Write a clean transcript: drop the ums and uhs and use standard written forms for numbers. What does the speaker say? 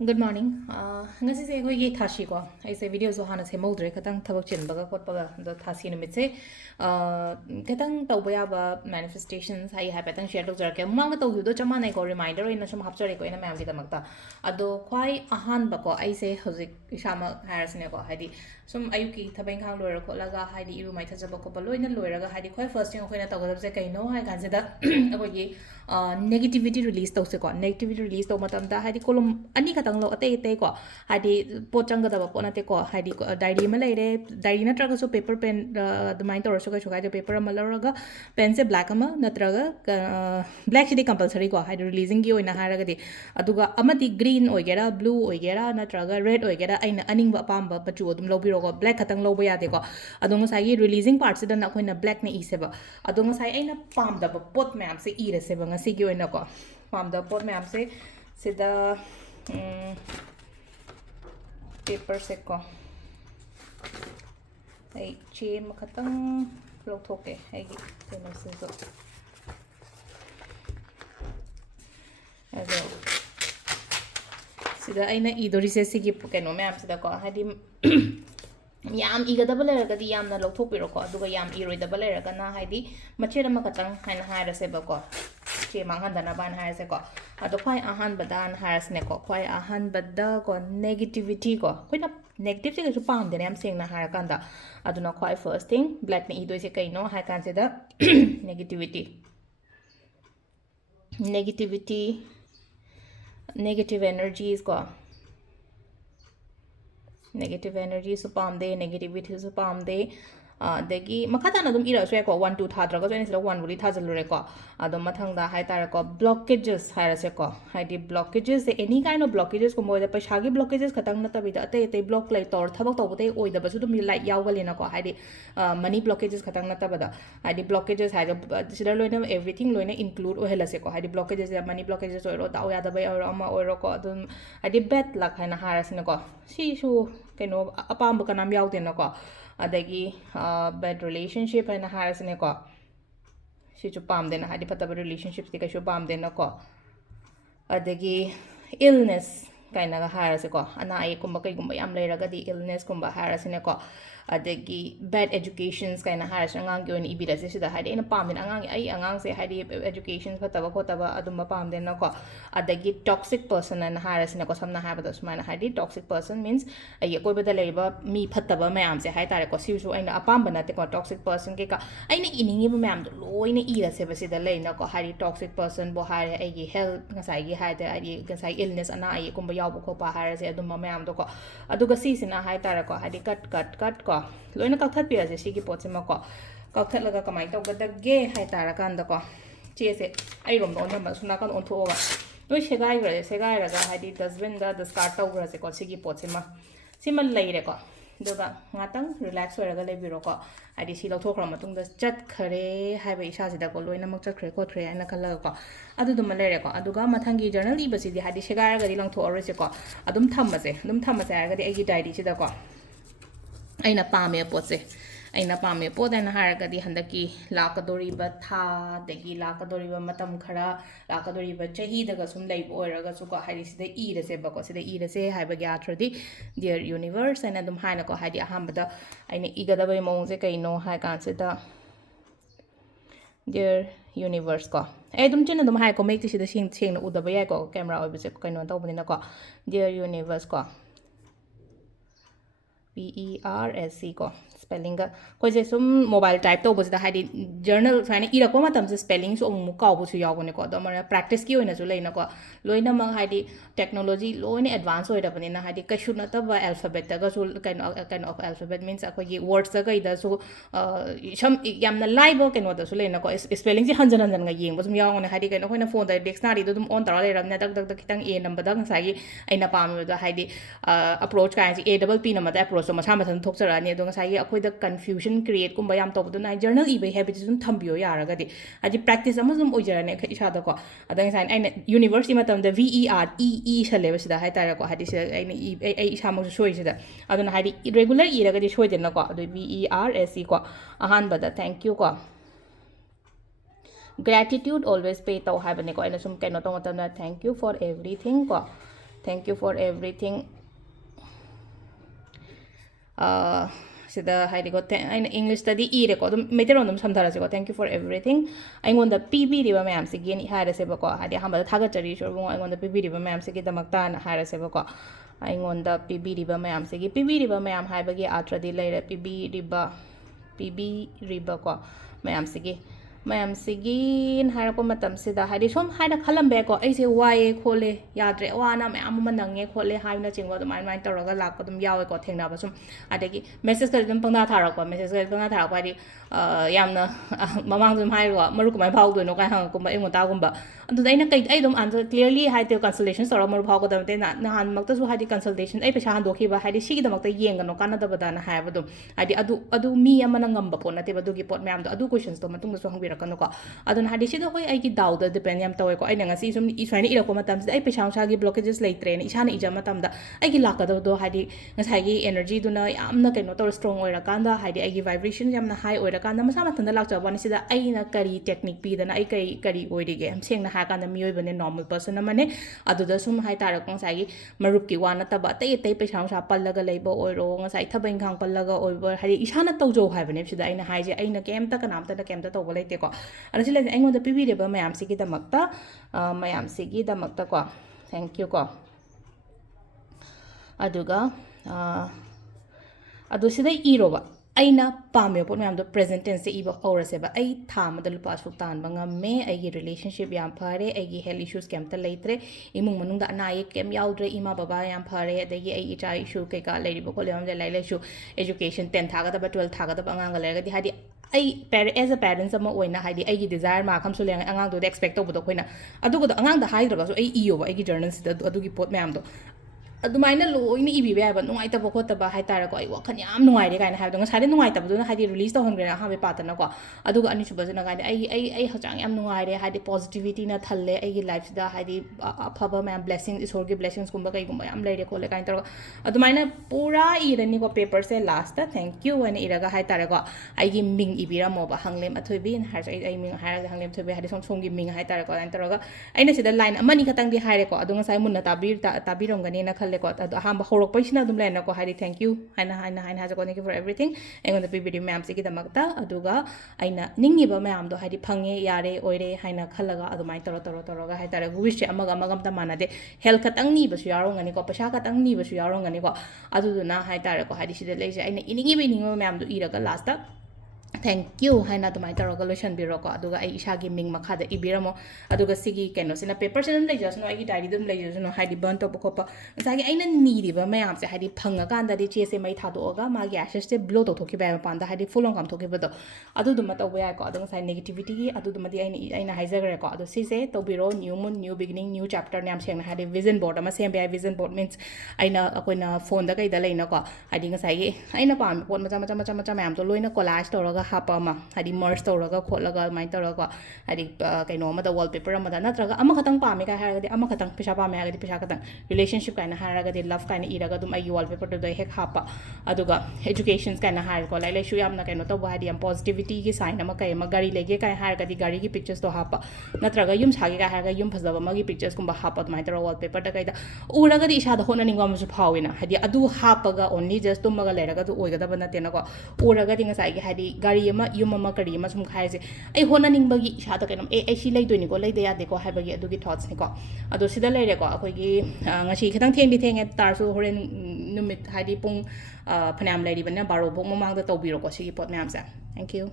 Good morning. Ngasi se ko ye Thasi ko. Ai se video so hana se moldre katang thabak chin baga kot baga do Thasi numit se katang Towba Yaba manifestations hai hai patang share tok jar ke mang to yu do chama nei ko reminder ina sum hapchare ko ina ma'am gi damakta ado khwai ahan ba ko ai se hojik ishama haras ne ko haidi sum ayuki thabeng khang loira ko laga haidi iru mai thajaba ko loina loiraga haidi khwai first thing ko ina tawgadab se kaino hai kan se da ko ye negativity release to se ko negativity release to matam da haidi kolum ani katang lo ate ate ko haidi pochang ga da po na te ko haidi diary ma leire diary na traga so paper pen the mind or so ka paper ma laraga pen se black ama natraga black shidi compulsory ko haidi releasing gi oina haraga di aduga amati green oigera blue oigera natraga red oigera aina aning ba pamba pachu adum lobiro ko black katang lobo ya de ko adunga sai releasing part se da na koina black ne iseba adunga sai aina pam da pot ma'am se ire se ba ngasi gi oina ko pam da pot ma'am se sida paper se ko ay che makatang lothoke ay keno se so ado sida ay na idori se sigi keno ma'am sida ko hadi yam igadaba leragadi yamna lotthokpiro ko aduga yam iroidaba leragana hadi machera makatang haina hairase ba ko che manghandana ban hairase ko ado khwai ahan badan hairasne ko khwai ahan badda ko negativity ko koina negative se su pam de yam sengna harakanda aduna khwai first thing black ne idoi se kaino hai kan se da negativity negativity negative energies ko negative energy su palm day negativity su palm day degi makata na dum ira so ko 1 2 thadra ko so ni 1 buli thajallure ko adum mathang da hai tar ko blockages haira se ko haidi blockages any kind of blockages ko moi da paisa gi blockages khatang na tabi da ate ate block lai tor thabak to bute oi da basu dum light yawgal na ko haidi money blockages khatang na tabada haidi blockages haida sida loina everything loina include o hela se ko haidi blockages ya money blockages oiro da ya da bai oiro ama oiro ko adum haidi bad luck haina haira se ko si su keno apam ba kanam yaw de na ko adagi bad relationship haina haira se ko si chu pam de na haidi pataba relationships ti ka chu pam de na ko adagi illness kaina ga haira se ko ana ai kumba kai gumba yam leiraga di illness kumba haira se ko adagi bad educations kaina haira se ngang gi on ibira se sida haidi ina pam den angang ai angang se haidi education pataba khotaba adum pam den na ko adagi toxic person na haira se ko samna ha ba sumana haidi toxic person means ai koi bada leiba mi phataba mayam se hai tare ko siu su aina apam bana te ko toxic person ke ka aina iningi ba mayam do loina ira se ba sida leina ko haidi toxic person bo haire ai gi health ngasai gi haide ai ngasai illness ana ai kumba yaw ba khopa haira se adum mayam do ko aduga si sina hai tare ko haidi cut ko loina ka that pira se sigi pot se ma ko ka that laga kamai to ga ge hai tara kan da ko che se ai rom do on ma suna kan on tho ga noi segai gra segai raga haidi dustbin da discard to gra se ko sigi pot se ma sima lai re ko doga ngatang relax oiraga lebiro ko haidi si lothokhra matung da chat khare haiba isa sida ko loina mak chakre ko thre ana khala ko adu dum lere ko aduga mathangi journal ibasi di haidi segai raga di langtho ore se ko adum thammase raga di agi diary sida ko aina pame potse aina pame podana haragadi handaki lakadoriba tha degi lakadoriba matam khara lakadoriba chahi daga sum lay oiraga su ko hari sida ire se ba ko sida ire se haiba gyatradi dear universe aina dum haina ko hadi ahambada aina igada bai mong se kaino hai kan sida dear universe ko dum china dum hai ko make sida sing na udaba yai ko camera oiba se kaino tawbani na ko dear universe ko PERSC ko spelling ga ko je sum mobile type to bosida hadi journal faina ira ko matam se spelling so mu ka bu su yaw ne ko do mara practice ki oina su leina ko loina ma hadi technology loina advance oida bani na hadi kashu na ta ba alphabet ta ga su kind of alphabet means ko gi words ga ida su sham yamna live ko no da su leina ko spelling ji hanjan hanjan ga yeng bosum yaw ne hadi ko na phone da dictionary do dum on tara le ram na dak dak dak kitang e number da sa gi aina pam da hadi approach ka ji a double p na ma da approach so masa mathan thok chara ni do sa gi akhoi da confusion create kumba yam to do na journal ibai habit sun thambio yara ga di aji practice amazum ojara ne isa da ko adang sai aina university matam da VEREE sale ba sida hai tara ko hadi sida aina ai isa mo soi sida aduna hadi regular ira ga di soi den na ko ado VERSE ko ahan bada thank you ko gratitude always pay to have ne ko aina sum kaino to matam na thank you for everything ko thank you for everything sida haidiko aina English study ire ko dum metero dum samdara ko thank you for everything aingonda pb riba mayam se gen haira se ko hadi hamba thaga chari shor bu aingonda pb riba mayam se gi damakta na haira se ko aingonda pb riba mayam se gi pb riba mayam haiba gi atra di leire pb riba ko mayam se gi haira ko matam sida hadi som haida khalambe ko aise waye khole yadre wana mayam manange khole haina chingwa dum mai tawraga lak dum yawe ko thengna ba sum adagi message ka dum pangna thara ko message ka pangna thara ko hadi yamna mamang dum hairo maru ko mai phau do no kai hang ko mai ngota gumba adu daina kai ai dum answer clearly haide consultation sora maru phau ko dum te na han makta su hadi consultation ai pesha han do khiba hadi sigi dum makta yenga no kana da bada na haiba dum hadi adu mi amana ngamba po na te ba du gi pot mayam do adu questions do matung so hangbira kanu ko adun hadi si do koi ai gi daw da depend yam tawe ko ai nga si sum i swaini ira ko matam ai pesha sa gi blockages leitre ni isana ija matam da ai gi lakka do hadi ngasai gi energy do na yamna kaino tor strong oira kanda hadi ai gi vibration yamna high oira kanda masa matanda lakcha bani sida ai na kari technique pi da na ai kari oirige am seng na ha kanda mioi bane normal person amane adu da sum hai tara kong sai gi marup ki wana taba tai pesha sa pallaga leibo oiro ngasai thabeng khang pallaga oibo hadi isana tawjo hai bane sida ai na hai je ai na kem ta kanam ta kem ta tawba leite ko ara sila ai ngonda pibi de ba mayam sigi da makta mayam sigi da makta ko thank you ko aduga adu sida iroba aina pame pot mayam do present tense se iba aura se ba ai tham da lupa su tan banga me ai gi relationship yam phare ai gi health issues kem ta leitre imung manung da na ye kem yaudre ima baba yam phare adagi ai icha issue ke ka leiri bo ko lem de lai issue education 10 thaga da 12 thaga da angang ga lerga di hadi ai as a parents ama oina hadi ai gi desire ma kham su leng angang do expect to bu do khoina adu go angang da haidra ga so ai iyo ai gi journal sida adu gi pot mayam do adumaina loina ibibe ba nuaitaba khotaba haitara ko ai wakhan yam nuaire kaina haibdo ngasai nuaitaba duna hadi release to hongre ha be patana ko aduga ani subajana kaina ai hachang yam nuaire hadi positivity na thalle ai gi life da hadi aphaba ma blessings isor gi blessings kumba kai kumba yam leire khole kaina tor adumaina pura irani ko paper se last ta thank you ani iraga haitara ko ai gi ming ibira mo ba hanglem athoibi har ai ming haraga hanglem thoibi hadi som gi ming haitara ko kaina tor aina sida line amani khatang di haire ko adunga sai munna tabirong gani na ko ahamba horok paisina dum lena ko hari thank you haina ha ko thank you for everything engon the video ma'am se ki damakta aduga aina ningi ba ma'am do hari phange yare oire haina khalaga adumai toro ga hai tare wish amaga amagam ta manade health katang ni basu yaro ngani ko pasha katang ni basu yaro ngani ko aduduna hai tare ko hari sida leise aina iningi be ningo ma'am do iraga last ta thank you haina dumai taraga lotion biro ko aduga ai isagi ming makha da ibiramo aduga sigi keno sina paper sen lei jasno ai diary dum lei jasno haidi burn to ko pa sagi aina ni riba mayam se haidi phanga kan da di che se mai thado ga ma gi ashes se blow to thoki ba pan da haidi full on kam thoki ba do adu dum ta ba ko aduga sai negativity gi adu dum di aina haizagre ko adu si se to biro new moon new beginning new chapter nyam seng haidi vision board ama sem ba vision board means aina akoina phone da kai da leina ko haidi nga sai gi aina pam pon macha mayam to loina collage to hapa ma hadi merge tawraga kholaga mai tawraga hadi kaino ma da wallpaper ma da natraga ama khatang pame ka haraga di ama khatang pesa pame aga di pesa khatang relationship kaina haraga di love kaina iraga dum ai wallpaper to hek hapa aduga education kaina har ko lai shu yamna kaino to hadi am positivity gi sign ama kai ma gari lege kai haraga di gari gi pictures to hapa natraga yum sagi ka haraga yum phazaba ma gi pictures kumba hapa mai tawra wallpaper da kaida uraga di isa da hona ningwa ma su phawina hadi adu hapaga only just to maga leraga du oiga da bana tena ko uraga di ngasai gi hadi gari ma yum ma kari ma sum khai se ai hona ning bagi sha ta kanam ai si lai doi ni ko lai da ya de ko hai bagi adu gi thoughts ni ko adu sida lai re ko akoi gi ngasi khitang theng di theng tar su horen numit hadi pung phanam lai ri bana baro bok mamang da tawbiro ko si pot myam sa thank you